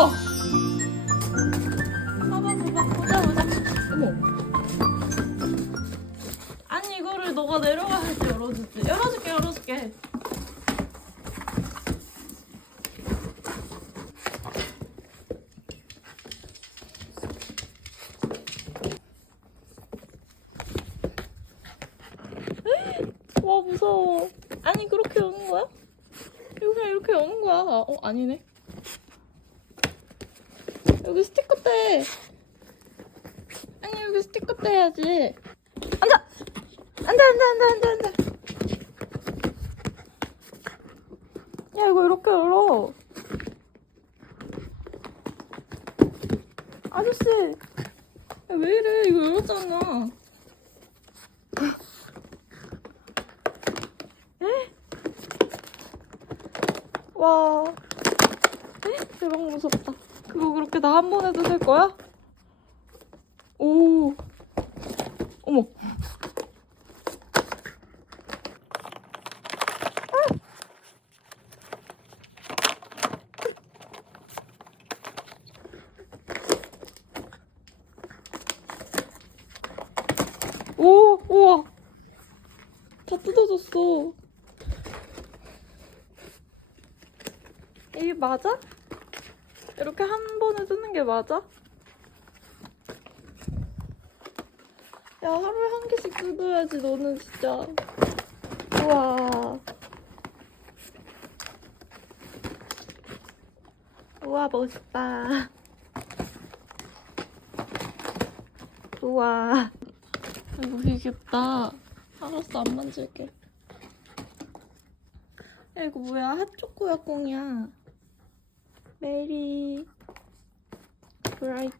우와. 봐봐, 봐봐. 보자, 보자. 어머. 아니, 이거를 너가 내려갈 때 열어주지. 열어줄게, 열어줄게. 와, 무서워. 아니, 그렇게 여는 거야? 이거 그냥 이렇게 여는 거야. 어, 아니네. 여기 스티커 떼. 아니, 여기 스티커 떼야지. 앉아! 앉아, 앉아, 앉아, 앉아, 앉아. 야, 이거 이렇게 열어. 아저씨. 야, 왜 이래? 이거 열었잖아. 에? 와. 에? 대박 무섭다. 그거 그렇게 나한번 해도 될 거야? 오. 어머. 오, 우와. 다 뜯어졌어. 이게 맞아? 이렇게 한 번에 뜯는 게 맞아? 야, 하루에 한 개씩 뜯어야지, 너는 진짜. 우와. 우와, 멋있다. 우와. 이거 귀엽다. 알았어, 안 만질게. 야, 이거 뭐야? 핫초코 약공이야. very bright